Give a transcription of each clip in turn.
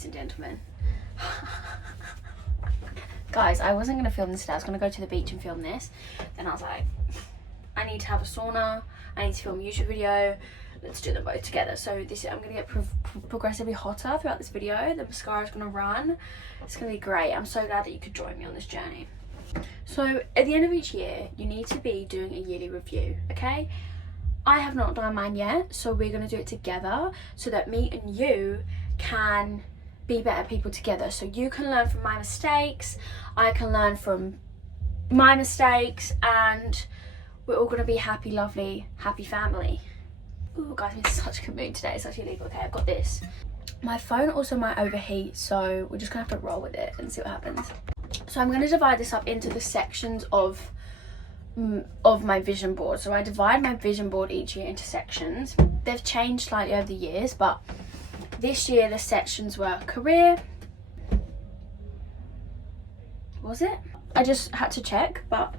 ladies and gentlemen. Guys, I wasn't going to film this today. I was going to go to the beach and film this. Then I was like, I need to have a sauna. I need to film a YouTube video. Let's do them both together. So this, I'm going to get progressively hotter throughout this video. The mascara is going to run. It's going to be great. I'm so glad that you could join me on this journey. So at the end of each year, you need to be doing a yearly review, okay? I have not done mine yet, so we're going to do it together so that me and you can be better people together. So you can learn from my mistakes, I can learn from my mistakes, and we're all going to be happy, lovely, happy family. Ooh, guys, I'm in such a good mood today. It's actually illegal. Okay, I've got this. My phone also might overheat, so we're just going to have to roll with it and see what happens. So I'm going to divide this up into the sections of my vision board. So I divide my vision board each year into sections. They've changed slightly over the years, but this year the sections were career. Was it? I just had to check, but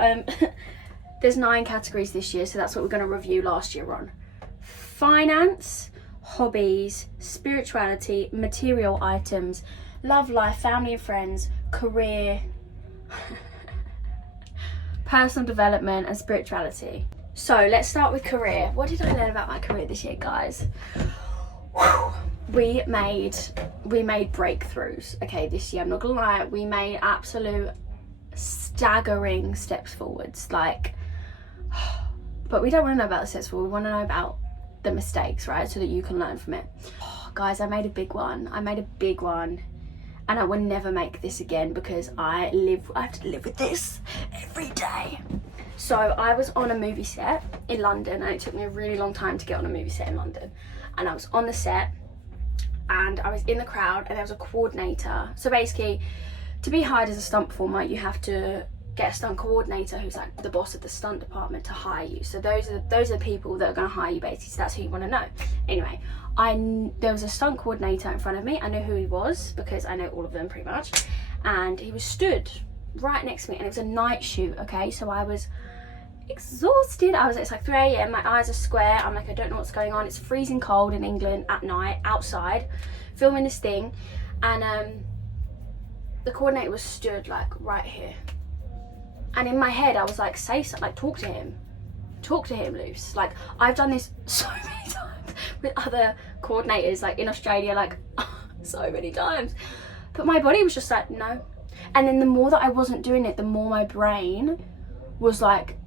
there's 9 categories this year, so that's what we're going to review last year on. Finance, hobbies, spirituality, material items, love life, family and friends, career, personal development and spirituality. So let's start with career. What did I learn about my career this year, guys? We made breakthroughs, okay, this year. I'm not gonna lie, we made absolute staggering steps forwards, like, but we don't want to know about the steps forward, we want to know about the mistakes, right, so that you can learn from it. Guys, I made a big one, and I will never make this again because I have to live with this every day. So I was on a movie set in London, and it took me a really long time to get on a movie set in London. And I was on the set, and I was in the crowd, and there was a coordinator. So basically, to be hired as a stunt performer, you have to get a stunt coordinator who's like the boss of the stunt department to hire you. So those are the people that are going to hire you, basically. So that's who you want to know. Anyway, there was a stunt coordinator in front of me. I knew who he was because I know all of them pretty much, and he was stood right next to me, and it was a night shoot, okay? So I was exhausted. It's like 3 a.m, my eyes are square. I'm like, I don't know what's going on. It's freezing cold in England at night, outside, filming this thing, and the coordinator was stood like right here, and in my head I was like, say something, like talk to him, Luce. Like, I've done this so many times with other coordinators, like in Australia, like so many times, but my body was just like, no. And then the more that I wasn't doing it, the more my brain was like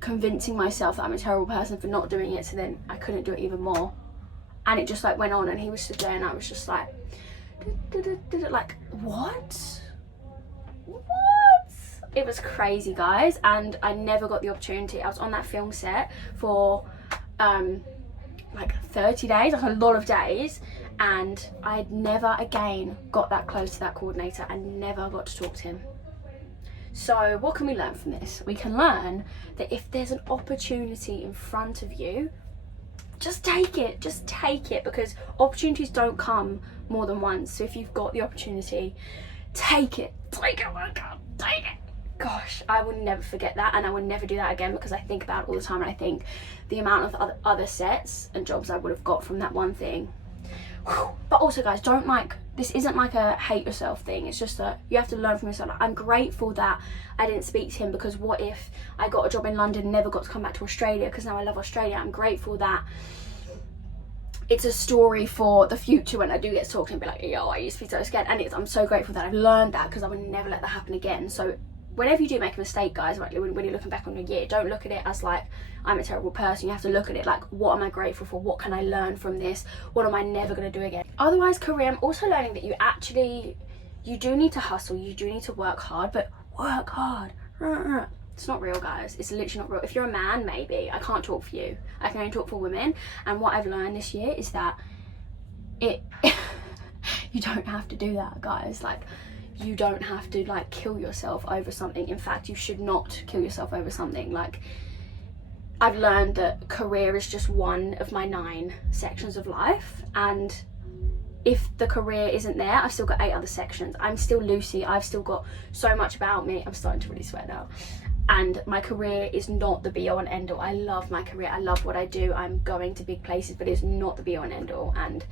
convincing myself that I'm a terrible person for not doing it, so then I couldn't do it even more, and it just like went on, and he was stood there, and I was just like like, what? It was crazy, guys, and I never got the opportunity. I was on that film set for like 30 days, like a lot of days, and I never again got that close to that coordinator. I never got to talk to him. So what can we learn from this? We can learn that if there's an opportunity in front of you, just take it, because opportunities don't come more than once. So if you've got the opportunity, take it. Take it. Gosh, I will never forget that, and I will never do that again, because I think about it all the time, and I think the amount of other sets and jobs I would have got from that one thing. But also, guys, this isn't like a hate yourself thing. It's just that you have to learn from yourself. I'm grateful that I didn't speak to him, because what if I got a job in London and never got to come back to Australia, because now I love Australia. I'm grateful that it's a story for the future when I do get to talk to him, be like, yo, I used to be so scared. And I'm so grateful that I've learned that, because I would never let that happen again. So whenever you do make a mistake, guys, right, when you're looking back on your year, don't look at it as like, I'm a terrible person. You have to look at it like, what am I grateful for? What can I learn from this? What am I never going to do again? Otherwise, career, I'm also learning that you do need to hustle. You do need to work hard, but work hard. It's not real, guys. It's literally not real. If you're a man, maybe. I can't talk for you. I can only talk for women. And what I've learned this year is that you don't have to do that, guys. Like, you don't have to like kill yourself over something. In fact, you should not kill yourself over something. Like, I've learned that career is just one of my 9 sections of life, and if the career isn't there, I've still got 8 other sections. I'm still Lucy. I've still got so much about me. I'm starting to really sweat now. And my career is not the be all and end all. I love my career. I love what I do. I'm going to big places, but it's not the be all and end all. And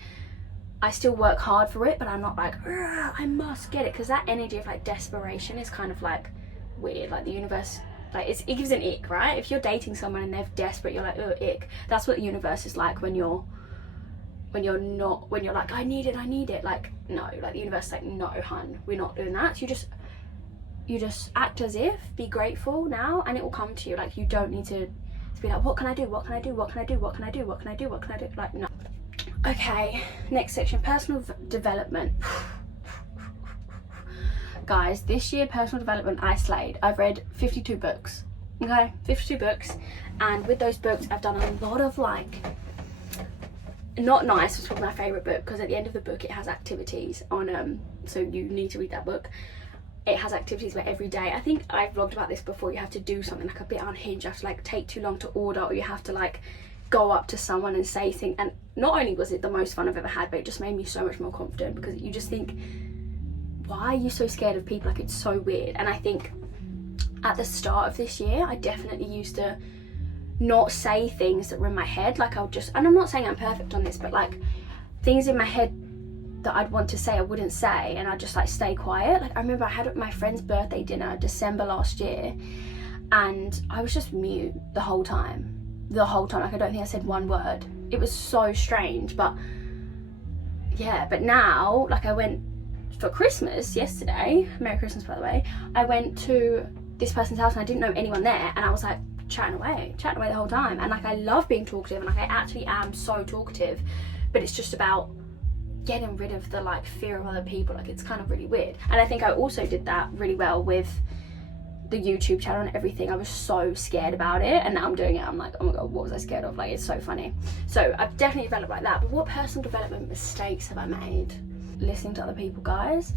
I still work hard for it, but I'm not like, I must get it, because that energy of like desperation is kind of like weird. Like the universe, like it gives an ick, right? If you're dating someone and they're desperate, you're like, oh, ick. That's what the universe is like when you're like, I need it. Like, no, like the universe is like, no, hun, we're not doing that. You just act as if, be grateful now, and it will come to you. Like, you don't need to be like, what can I do? Like, no. Okay, next section, personal development. Guys, this year, personal development, I slayed. I've read 52 books, okay? 52 books, and with those books, I've done a lot of, like, Not Nice was probably my favourite book, because at the end of the book, it has activities on, so you need to read that book. It has activities where every day, I think I've vlogged about this before, you have to do something like a bit unhinged, you have to like take too long to order, or you have to like go up to someone and say things. And not only was it the most fun I've ever had, but it just made me so much more confident, because you just think, why are you so scared of people? Like, it's so weird. And I think at the start of this year, I definitely used to not say things that were in my head. Like, I'll just, and I'm not saying I'm perfect on this, but like things in my head that I'd want to say I wouldn't say, and I'd just like stay quiet. Like, I remember I had my friend's birthday dinner December last year, and I was just mute the whole time. Like, I don't think I said one word. It was so strange. But yeah, but now, like, I went for Christmas yesterday, Merry Christmas by the way, I went to this person's house and I didn't know anyone there, and I was like chatting away the whole time. And like, I love being talkative, and like I actually am so talkative, but it's just about getting rid of the like fear of other people. Like, it's kind of really weird. And I think I also did that really well with the YouTube channel and everything. I was so scared about it, and now I'm doing it, I'm like, oh my god, what was I scared of? Like, it's so funny. So I've definitely developed like that. But what personal development mistakes have I made? Listening to other people, guys.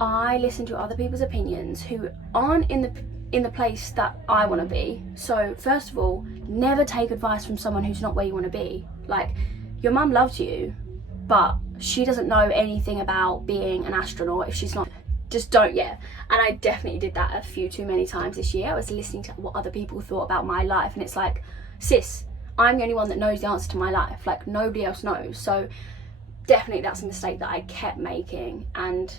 I listen to other people's opinions who aren't in the place that I want to be. So first of all, never take advice from someone who's not where you want to be. Like, your mum loves you, but she doesn't know anything about being an astronaut if she's not. Just don't. Yeah. And I definitely did that a few too many times this year. I was listening to what other people thought about my life, and it's like, sis, I'm the only one that knows the answer to my life. Like, nobody else knows. So definitely that's a mistake that I kept making. And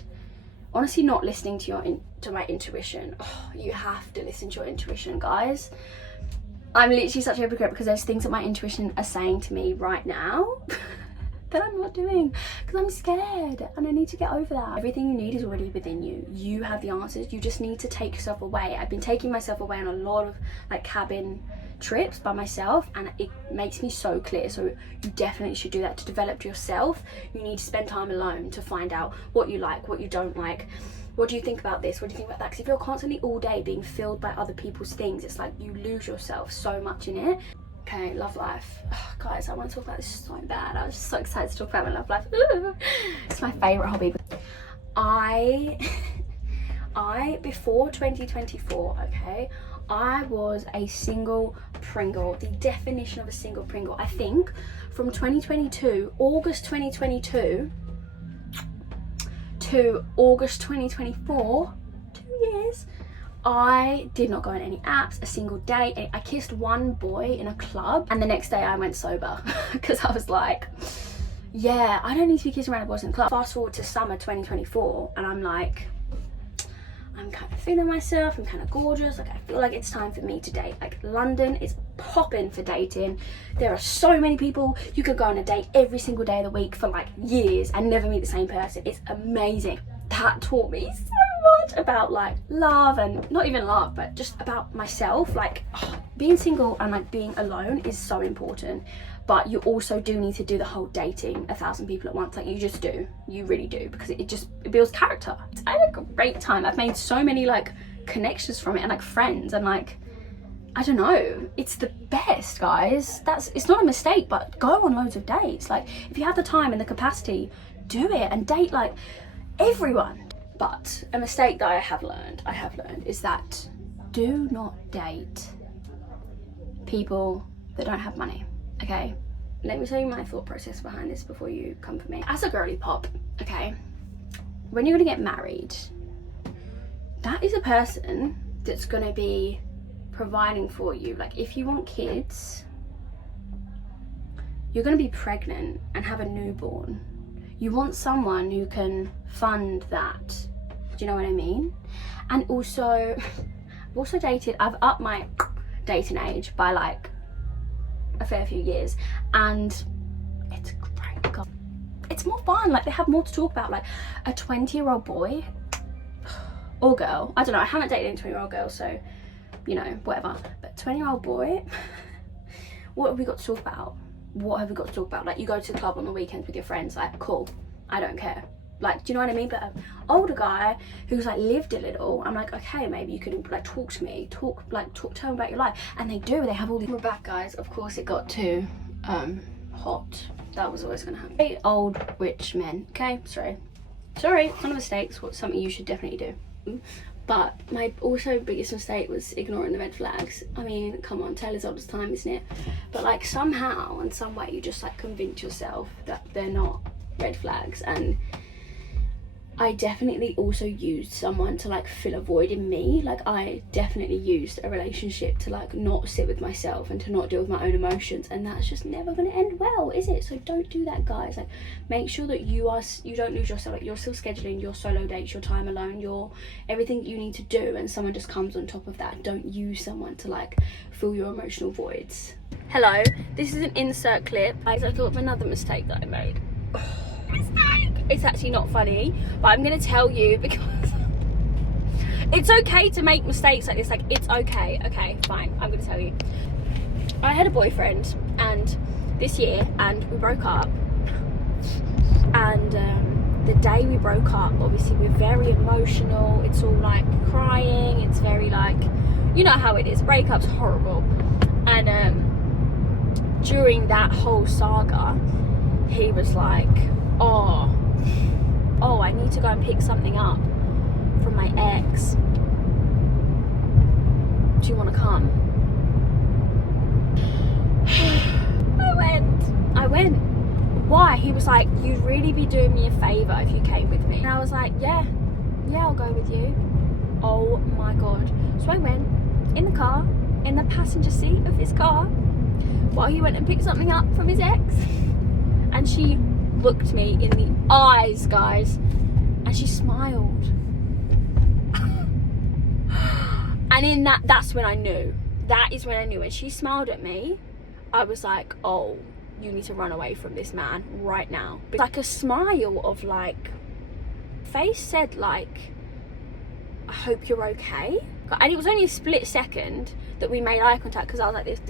honestly, not listening to my intuition. Oh, you have to listen to your intuition, guys. I'm literally such a hypocrite, because there's things that my intuition are saying to me right now that I'm not doing, because I'm scared and I need to get over that. Everything you need is already within you. You have the answers. You just need to take yourself away. I've been taking myself away on a lot of like cabin trips by myself, and it makes me so clear. So you definitely should do that to develop yourself. You need to spend time alone to find out what you like, what you don't like. What do you think about this? What do you think about that? Because if you're constantly all day being filled by other people's things, it's like you lose yourself so much in it. Okay, love life. Oh, guys, I want to talk about this so bad. I was just so excited to talk about my love life. Ooh. It's my favourite hobby. I before 2024, okay, I was a single Pringle. The definition of a single Pringle. I think from 2022, August 2022 to August 2024, 2 years, I did not go on any apps a single day. I kissed one boy in a club, and the next day I went sober because I was like, yeah, I don't need to be kissing random boys in the club. Fast forward to summer 2024, and I'm like, I'm kind of feeling myself, I'm kind of gorgeous, like I feel like it's time for me to date. Like, London is popping for dating. There are so many people. You could go on a date every single day of the week for like years and never meet the same person. It's amazing. That taught me so much about like love, and not even love, but just about myself. Like, being single and like being alone is so important, but you also do need to do the whole dating 1,000 people at once. Like, you just do, you really do, because it builds character. I had a great time. I've made so many like connections from it, and like friends, and like, I don't know, it's the best, guys. It's not a mistake, but go on loads of dates. Like, if you have the time and the capacity, do it and date like everyone. But a mistake that I have learned is that do not date people that don't have money. Okay, let me tell you my thought process behind this before you come for me. As a girly pop, okay, when you're gonna get married, that is a person that's gonna be providing for you. Like, if you want kids, you're gonna be pregnant and have a newborn, You want someone who can fund that. Do you know what I mean? And also, I've also dated, I've upped my dating age by like a fair few years, and it's great. God, it's more fun. Like, they have more to talk about. Like, a 20-year-old boy or girl, I don't know, I haven't dated any 20-year-old girl, so, you know, whatever. But 20-year-old boy, what have we got to talk about? What have we got to talk about? Like, you go to the club on the weekends with your friends, like, cool, I don't care. Like, do you know what I mean? But an older guy who's like lived a little, I'm like, okay, maybe you could like talk to me, tell me about your life. And they do, they have all these. We're back, guys. Of course it got too hot. That was always gonna happen. Hey, old rich men, okay? Sorry, it's not a mistake. It's something you should definitely do. But my also biggest mistake was ignoring the red flags. I mean, come on, tale as old as time, isn't it? But like, somehow in some way you just like convince yourself that they're not red flags. And I definitely also used someone to like fill a void in me. Like, I definitely used a relationship to like not sit with myself and to not deal with my own emotions, and that's just never going to end well, is it? So don't do that, guys. Like, make sure that you don't lose yourself. Like, you're still scheduling your solo dates, your time alone, your everything you need to do, and someone just comes on top of that. Don't use someone to like fill your emotional voids. Hello, this is an insert clip. Guys, I thought of another mistake that I made. Mistake! It's actually not funny, but I'm gonna tell you because it's okay to make mistakes like this. Like, it's okay. Okay, fine, I'm gonna tell you. I had a boyfriend and this year, and we broke up, and the day we broke up, obviously we're very emotional. It's all like crying, it's very like, you know how it is, breakup's horrible. And during that whole saga, he was like, oh, I need to go and pick something up from my ex. Do you want to come? I went. Why? He was like, you'd really be doing me a favour if you came with me. And I was like, yeah, I'll go with you. Oh my God. So I went in the car, in the passenger seat of his car, while he went and picked something up from his ex. And she looked me in the eyes, guys, and she smiled. And in that's when I knew. That is when I knew. When she smiled at me, I was like, oh, you need to run away from this man right now. But like a smile of like, face said like, I hope you're okay. And it was only a split second that we made eye contact, because I was like this,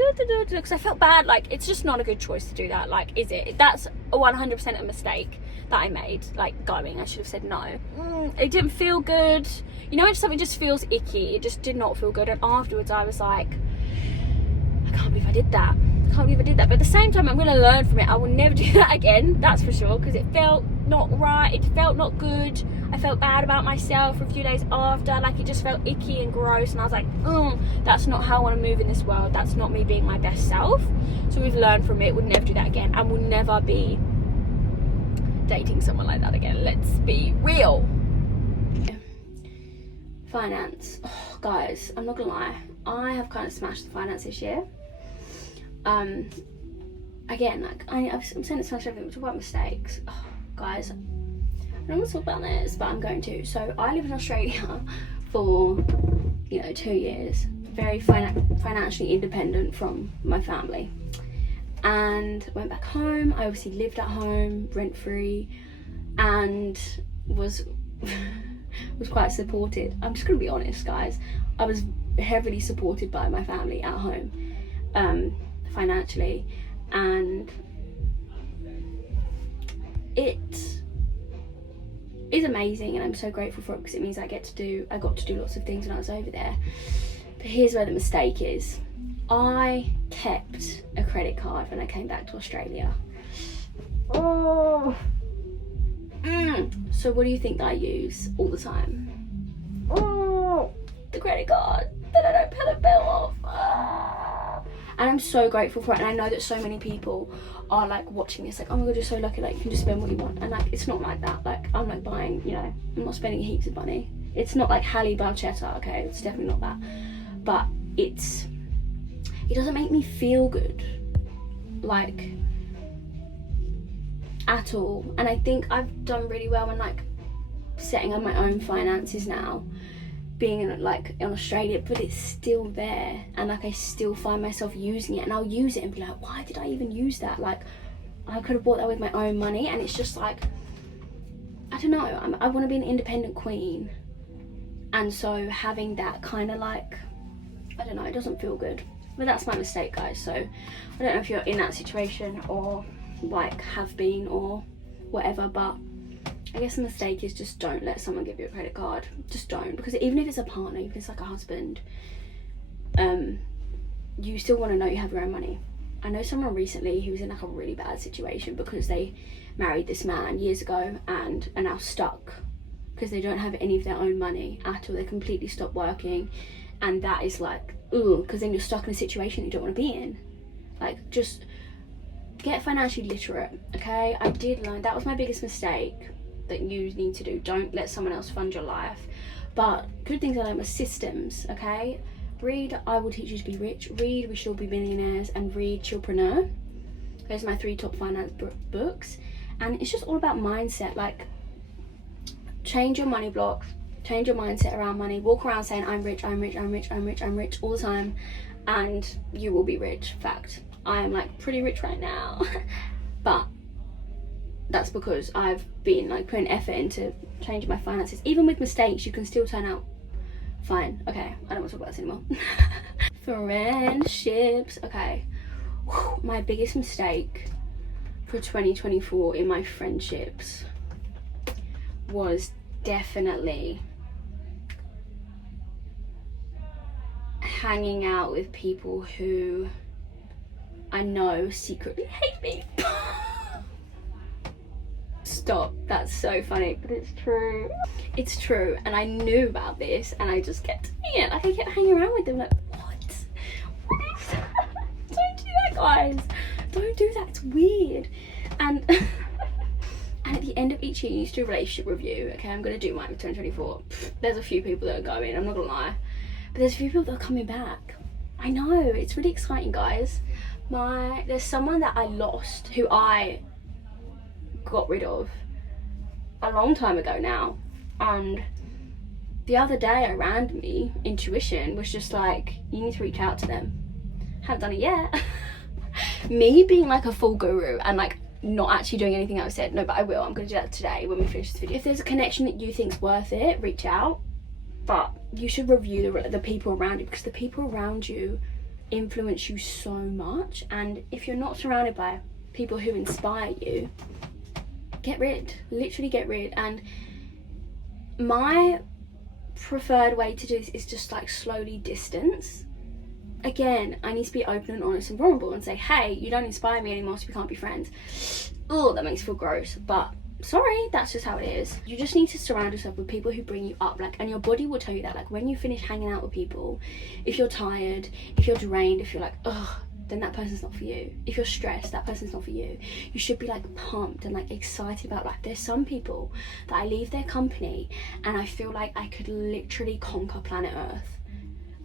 because I felt bad. Like, it's just not a good choice to do that. Like, is it? That's a 100% a mistake that I made. Like, going, I should have said no. It didn't feel good. You know, when something just feels icky, it just did not feel good. And afterwards I was like, I can't believe I did that. But at the same time, I'm going to learn from it. I will never do that again, that's for sure, because it felt not right. It felt not good. I felt bad about myself for a few days after. Like, it just felt icky and gross, and I was like, that's not how I want to move in this world. That's not me being my best self. So we've learned from it. We'll never do that again, and we'll never be dating someone like that again. Let's be real. Finance. Oh, guys, I'm not gonna lie, I have kind of smashed the finance this year. Again, like, I'm saying it's smashed everything. We're talking about mistakes. Oh, guys, I don't want to talk about this, but I'm going to. So I live in Australia for, 2 years. Very financially independent from my family. And went back home. I obviously lived at home, rent-free, and was quite supported. I'm just going to be honest, guys. I was heavily supported by my family at home, financially. And it is amazing, and I'm so grateful for it, because it means I got to do lots of things when I was over there. But here's where the mistake is. I kept a credit card when I came back to Australia. So what do you think that I use all the time? The credit card that I don't pay the bill off. And I'm so grateful for it, and I know that so many people are like watching this like, oh my God, you're so lucky, like you can just spend what you want. And like, it's not like that. Like, I'm like buying, I'm not spending heaps of money. It's not like Halle Barchetta, okay? It's definitely not that. But it doesn't make me feel good. Like, at all. And I think I've done really well in like setting up my own finances now, being in like in Australia, but it's still there, and like I still find myself using it, and I'll use it and be like, why did I even use that? Like I could have bought that with my own money. And it's just like, I don't know, I want to be an independent queen, and so having that kind of like, I don't know, it doesn't feel good. But that's my mistake, guys. So I don't know if you're in that situation or like have been or whatever, but I guess the mistake is just don't let someone give you a credit card. Just don't, because even if it's a partner, even if it's like a husband, you still want to know you have your own money. I know someone recently who was in like a really bad situation because they married this man years ago and are now stuck because they don't have any of their own money at all. They completely stopped working, and that is like, ooh, because then you're stuck in a situation you don't want to be in. Like, just get financially literate, okay? I did learn, that was my biggest mistake that you need to do. Don't let someone else fund your life. But good things I learned were systems, okay? Read I Will Teach You to Be Rich, read We Should All Be Millionaires, and read Chillpreneur. Those are my 3 top finance books. And it's just all about mindset. Like, change your money blocks, change your mindset around money, walk around saying I'm rich, I'm rich, I'm rich, I'm rich, I'm rich all the time, and you will be rich. Fact, I am like pretty rich right now. But that's because I've been like putting effort into changing my finances. Even with mistakes, you can still turn out fine. Okay, I don't want to talk about this anymore. Friendships. Okay. Whew, my biggest mistake for 2024 in my friendships was definitely hanging out with people who I know secretly hate me. Stop, that's so funny, but it's true. It's true, and I knew about this, and I just kept doing it. Like, I kept hanging around with them like, what is that? Don't do that, guys. Don't do that, it's weird. And and at the end of each year, you used to do a relationship review. Okay, I'm gonna do mine with 2024. There's a few people that are going, I'm not gonna lie, but there's a few people that are coming back. I know, it's really exciting, guys. There's someone that I lost who I got rid of a long time ago now, and the other day I randomly, intuition was just like, you need to reach out to them. Haven't done it yet. Me being like a full guru and like not actually doing anything I said, no, but I will. I'm gonna do that today when we finish this video. If there's a connection that you think's worth it, reach out, but you should review the people around you, because the people around you influence you so much. And if you're not surrounded by people who inspire you, literally get rid. And my preferred way to do this is just like slowly distance. Again, I need to be open and honest and vulnerable and say, hey, you don't inspire me anymore, so we can't be friends. Oh, that makes me feel gross, but sorry, that's just how it is. You just need to surround yourself with people who bring you up, like, and your body will tell you that. Like, when you finish hanging out with people, if you're tired, if you're drained, if you're like, ugh, then that person's not for you. If you're stressed, that person's not for you. You should be like pumped and like excited about life. There's some people that I leave their company and I feel like I could literally conquer planet Earth,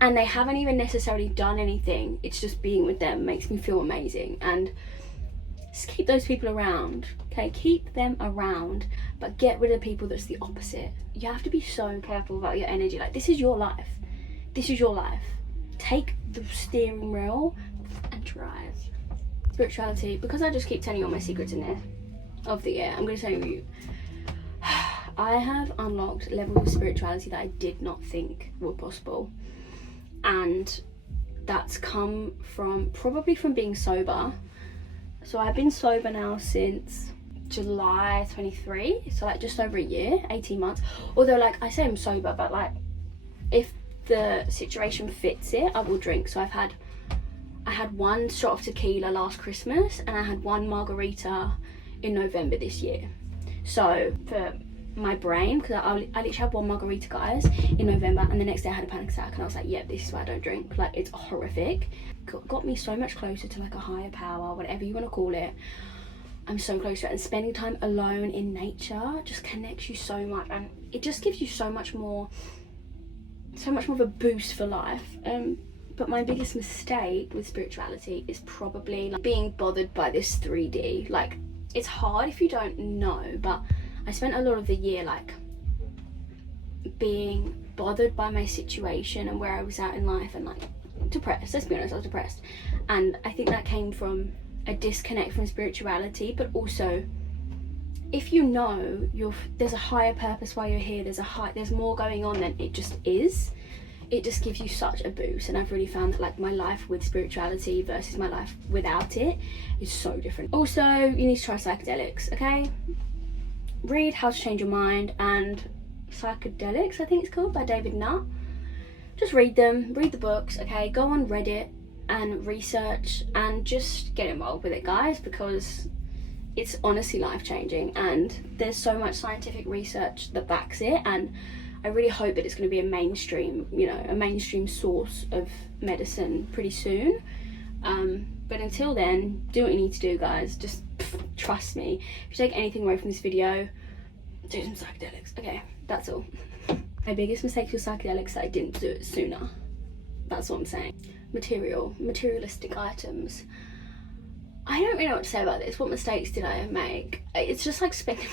and they haven't even necessarily done anything. It's just being with them makes me feel amazing. And just keep those people around, okay? Keep them around, but get rid of people that's the opposite. You have to be so careful about your energy. Like, this is your life. This is your life. Take the steering wheel and drive. Spirituality, because I just keep telling you all my secrets in there of the year, I'm going to tell you, I have unlocked levels of spirituality that I did not think were possible. And that's come from, probably from being sober. So I've been sober now since July 23, so like just over a year, 18 months. Although, like, I say I'm sober, but like, if the situation fits it, I will drink. So I had 1 shot of tequila last Christmas, and I had 1 margarita in November this year. So for my brain, because I literally had 1 margarita, guys, in November, and the next day I had a panic attack, and I was like, yeah, this is why I don't drink. Like, it's horrific. Got me so much closer to like a higher power, whatever you want to call it. I'm so close to it, and spending time alone in nature just connects you so much, and it just gives you so much more of a boost for life. But my biggest mistake with spirituality is probably like being bothered by this 3D. Like, it's hard if you don't know, but I spent a lot of the year like being bothered by my situation and where I was at in life, and like depressed. Let's be honest, I was depressed, and I think that came from a disconnect from spirituality, but also if you know there's a higher purpose why you're here, there's more going on than it just is, it just gives you such a boost. And I've really found that like my life with spirituality versus my life without it is so different. Also, you need to try psychedelics, okay? Read How to Change Your Mind and Psychedelics, I think it's called, by David Nutt. Just read them, read the books, okay? Go on Reddit and research and just get involved with it, guys, because it's honestly life-changing, and there's so much scientific research that backs it, and I really hope that it's going to be a mainstream source of medicine pretty soon. But until then, do what you need to do, guys. Just trust me. If you take anything away from this video, do some psychedelics. Okay, that's all. My biggest mistake with psychedelics that I didn't do it sooner. That's what I'm saying. Materialistic items. I don't really know what to say about this. What mistakes did I make? It's just like spending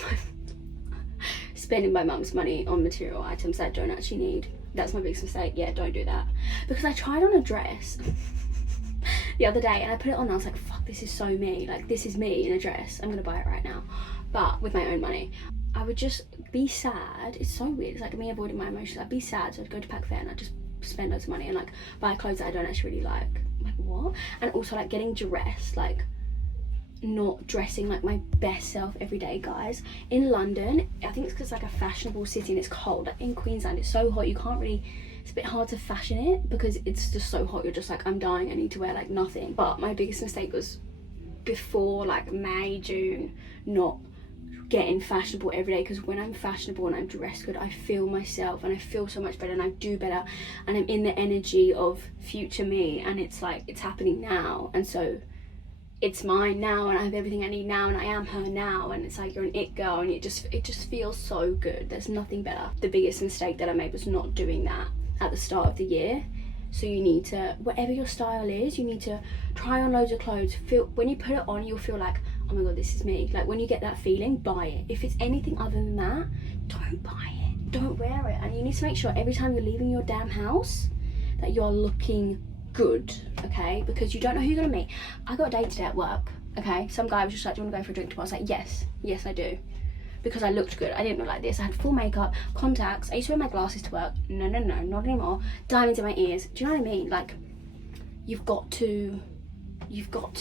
my mum's money on material items that I don't actually need. That's my biggest mistake. Yeah, don't do that. Because I tried on a dress the other day and I put it on and I was like, fuck, this is so me. Like, this is me in a dress. I'm gonna buy it right now. But with my own money. I would just be sad. It's so weird. It's like me avoiding my emotions. I'd be sad, so I'd go to Pac Fair and I'd just spend loads of money and like buy clothes that I don't actually really like. Like, what? And also like getting dressed, like not dressing like my best self every day, guys. In London, I think it's because it's like a fashionable city and it's cold. Like in Queensland, it's so hot, you can't really, it's a bit hard to fashion it because it's just so hot. You're just like, I'm dying, I need to wear like nothing. But my biggest mistake was before like May, June, not getting fashionable every day, because when I'm fashionable and I'm dressed good, I feel myself and I feel so much better and I do better and I'm in the energy of future me, and it's like, it's happening now, and so it's mine now and I have everything I need now and I am her now, and it's like you're an it girl and it just feels so good. There's nothing better. The biggest mistake that I made was not doing that at the start of the year. So you need to, whatever your style is, you need to try on loads of clothes. When you put it on, you'll feel like, oh my god, this is me. Like when you get that feeling, buy it. If it's anything other than that, don't buy it. Don't wear it. And you need to make sure every time you're leaving your damn house that you're looking good, okay? Because you don't know who you're gonna meet. I got a date today at work, okay? Some guy was just like, do you want to go for a drink tomorrow? I was like, yes I do. Because I looked good. I didn't look like this. I had full makeup, contacts. I used to wear my glasses to work. No, not anymore. Diamonds in my ears. Do you know what I mean? Like, you've got to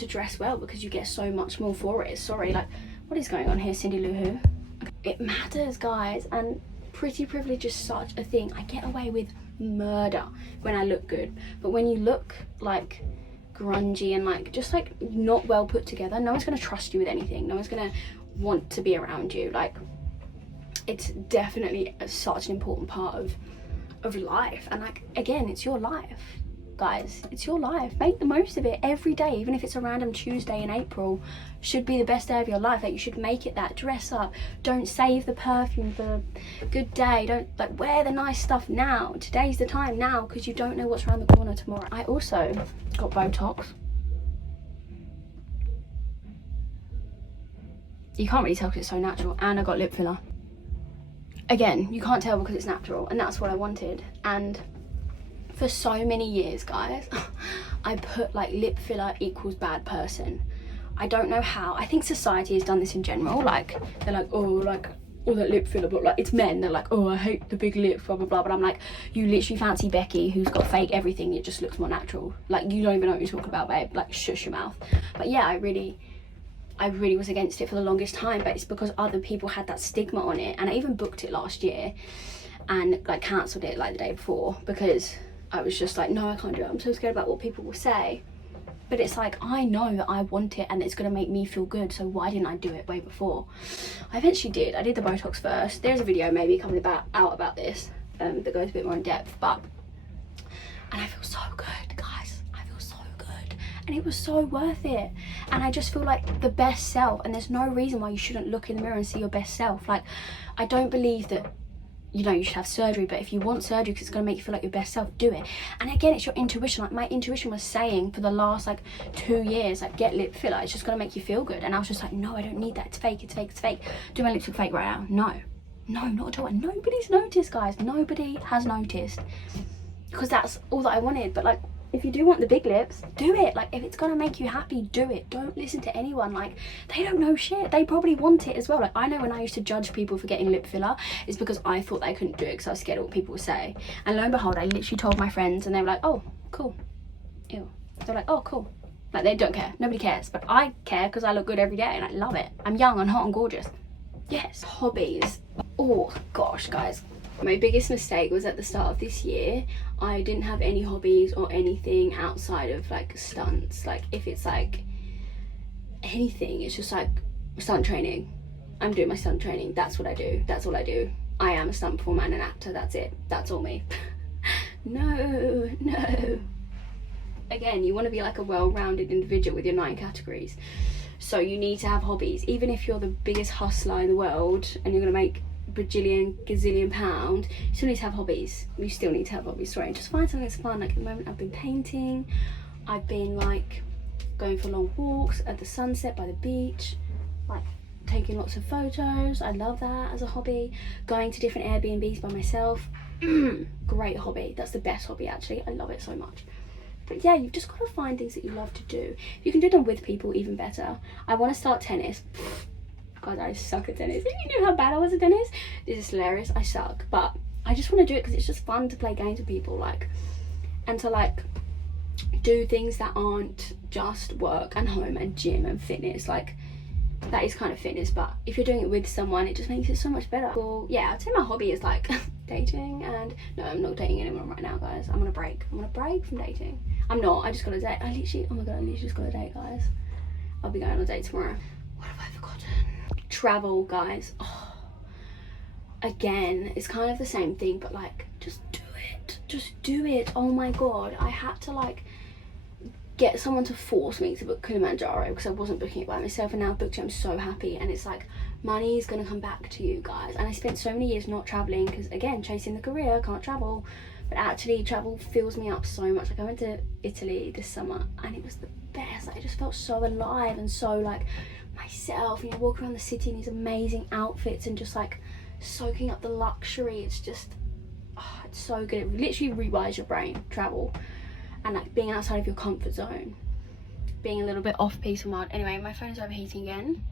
dress well because you get so much more for it. Sorry, like, what is going on here, Cindy Lou Who? It matters, guys, and pretty privilege is such a thing. I get away with murder when I look good, but when you look like grungy and like just like not well put together, no one's gonna trust you with anything. No one's gonna want to be around you. Like, it's definitely such an important part of life, and like, again, it's your life, guys. It's your life. Make the most of it every day, even if it's a random Tuesday in April. Should be the best day of your life. Like, you should make it that. Dress up. Don't save the perfume for a good day. Don't like wear the nice stuff now. Today's the time now, because you don't know what's around the corner tomorrow. I also got Botox. You can't really tell because it's so natural, and I got lip filler. Again, you can't tell because it's natural, and that's what I wanted. And for so many years, guys, I put like lip filler equals bad person. I don't know how. I think society has done this in general. Like, they're like, oh, like all that lip filler, but like it's men. They're like, oh, I hate the big lips, blah blah blah. But I'm like, you literally fancy Becky, who's got fake everything. It just looks more natural. Like, you don't even know what you're talking about, babe. Like, shush your mouth. But yeah, I really was against it for the longest time, but it's because other people had that stigma on it. And I even booked it last year and like cancelled it like the day before because I was just like, no, I can't do it. I'm so scared about what people will say. But it's like, I know that I want it and it's gonna make me feel good, so why didn't I do it way before? I eventually did. I did the Botox first. There's a video maybe coming out about this that goes a bit more in depth, and I feel so good, guys. I feel so good. And it was so worth it. And I just feel like the best self, and there's no reason why you shouldn't look in the mirror and see your best self. Like, I don't believe that you know, you should have surgery, but if you want surgery because it's going to make you feel like your best self, do it. And again, it's your intuition. Like, my intuition was saying for the last like 2 years, like, get lip filler, it's just going to make you feel good. And I was just like, no, I don't need that, it's fake, it's fake, it's fake. Do my lips look fake right now? No, not at all. And nobody's noticed, guys. Nobody has noticed, because that's all that I wanted. But like, if you do want the big lips, do it. Like, if it's gonna make you happy, do it. Don't listen to anyone. Like, they don't know shit. They probably want it as well. Like, I know when I used to judge people for getting lip filler, it's because I thought they couldn't do it because I was scared of what people would say. And lo and behold, I literally told my friends, and they were like, oh, cool. Ew. They're like, oh, cool. Like, they don't care. Nobody cares. But I care because I look good every day and I love it. I'm young and hot and gorgeous. Yes. Hobbies. Oh gosh, guys. My biggest mistake was at the start of this year. I didn't have any hobbies or anything outside of like stunts. Like, if it's like anything, it's just like stunt training. I'm doing my stunt training. That's what I do. That's all I do. I am a stunt performer and an actor. That's it. That's all me. No. Again, you want to be like a well-rounded individual with your 9 categories. So you need to have hobbies. Even if you're the biggest hustler in the world and you're going to make gazillion pound, you still need to have hobbies. You still need to have hobbies. Sorry, just find something that's fun. Like, at the moment, I've been painting. I've been like going for long walks at the sunset by the beach, like taking lots of photos. I love that as a hobby. Going to different Airbnbs by myself. Great hobby. That's the best hobby, actually. I love it so much. But yeah, you've just got to find things that you love to do. If you can do them with people, even better. I want to start tennis. God, I suck at tennis. If you knew how bad I was at tennis, this is hilarious. I suck, but I just want to do it because it's just fun to play games with people, like, and to like do things that aren't just work and home and gym and fitness. Like, that is kind of fitness, but if you're doing it with someone, it just makes it so much better. Well, yeah, I'd say my hobby is like dating. And no, I'm not dating anyone right now, guys. I'm on a break. I'm on a break from dating. I'm not. I just got a date. I literally, oh my god, I literally just got a date, guys. I'll be going on a date tomorrow. What have I forgotten? Travel, guys. Oh, again, it's kind of the same thing, but like, just do it. Just do it. Oh my god, I had to like get someone to force me to book Kilimanjaro because I wasn't booking it by myself, and now I've booked it. I'm so happy. And it's like, money is gonna come back to you, guys. And I spent so many years not traveling because, again, chasing the career, can't travel. But actually, travel fills me up so much. Like, I went to Italy this summer and it was the best. Like, I just felt so alive and so like myself, and you walk around the city in these amazing outfits and just like soaking up the luxury. It's just, oh, it's so good. It literally rewires your brain, travel, and like being outside of your comfort zone, being a little bit off piece and wild. Anyway, my phone's overheating again,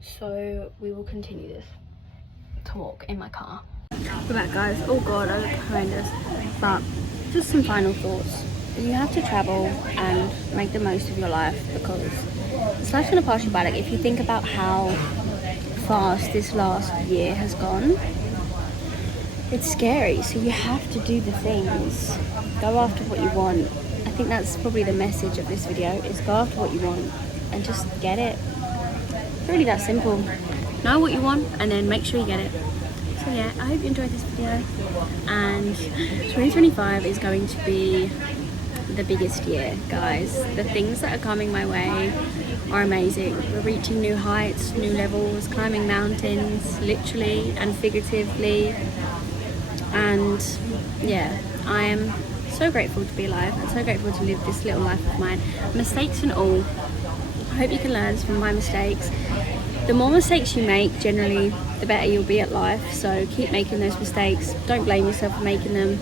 so we will continue this talk in my car. We're back, guys. Oh god, I look horrendous, but just some final thoughts. You have to travel and make the most of your life, because it's life's gonna pass you by. Like, if you think about how fast this last year has gone, it's scary. So you have to do the things, go after what you want. I think that's probably the message of this video, is go after what you want and just get it. It's really that simple. Know what you want and then make sure you get it. So yeah, I hope you enjoyed this video, and 2025 is going to be the biggest year, guys. The things that are coming my way are amazing. We're reaching new heights, new levels, climbing mountains, literally and figuratively. And yeah, I am so grateful to be alive. I'm so grateful to live this little life of mine, mistakes and all. I hope you can learn from my mistakes. The more mistakes you make, generally, the better you'll be at life. So keep making those mistakes. Don't blame yourself for making them.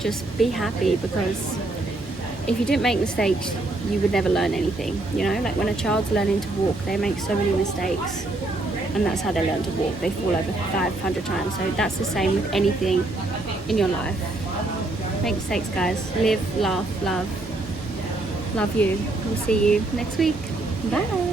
Just be happy, because if you didn't make mistakes, you would never learn anything. You know, like when a child's learning to walk, they make so many mistakes, and that's how they learn to walk. They fall over 500 times. So that's the same with anything in your life. Make mistakes, guys. Live, laugh, love. Love you. We'll see you next week. Bye.